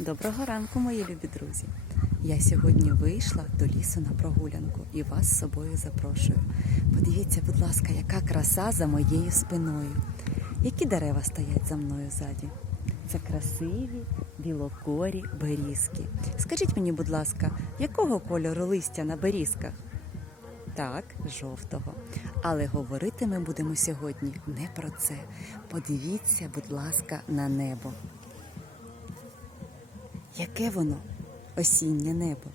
Доброго ранку, мої любі друзі. Я сьогодні вийшла до лісу на прогулянку і вас з собою запрошую. Подивіться, будь ласка, яка краса за моєю спиною. Які дерева стоять за мною ззаді? Це красиві білокорі берізки. Скажіть мені, будь ласка, якого кольору листя на берізках? Так, жовтого. Але говорити ми будемо сьогодні не про це. Подивіться, будь ласка, на небо. Яке воно? Осіннє небо.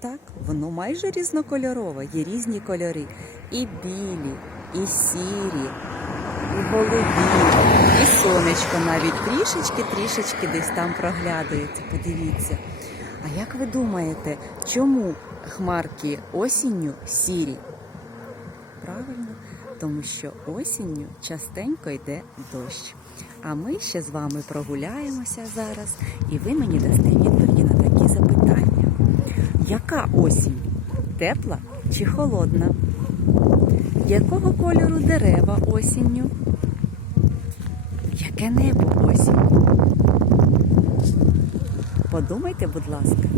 Так, воно майже різнокольорове, є різні кольори. І білі, і сірі, і голубі, і сонечко навіть трішечки-трішечки десь там проглядається. Подивіться. А як ви думаєте, чому хмарки осінню сірі? Правильно, тому що осінню частенько йде дощ. А ми ще з вами прогуляємося зараз, і ви мені дасте відповіді на такі запитання. Яка осінь? Тепла чи холодна? Якого кольору дерева осінню? Яке небо осінню? Подумайте, будь ласка,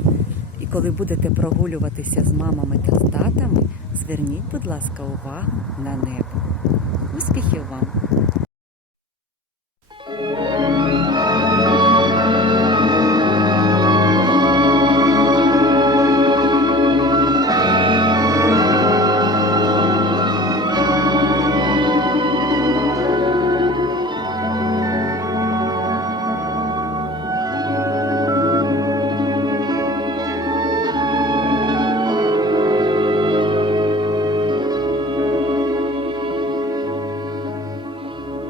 і коли будете прогулюватися з мамами та з татами, зверніть, будь ласка, увагу на небо. Успіхів вам!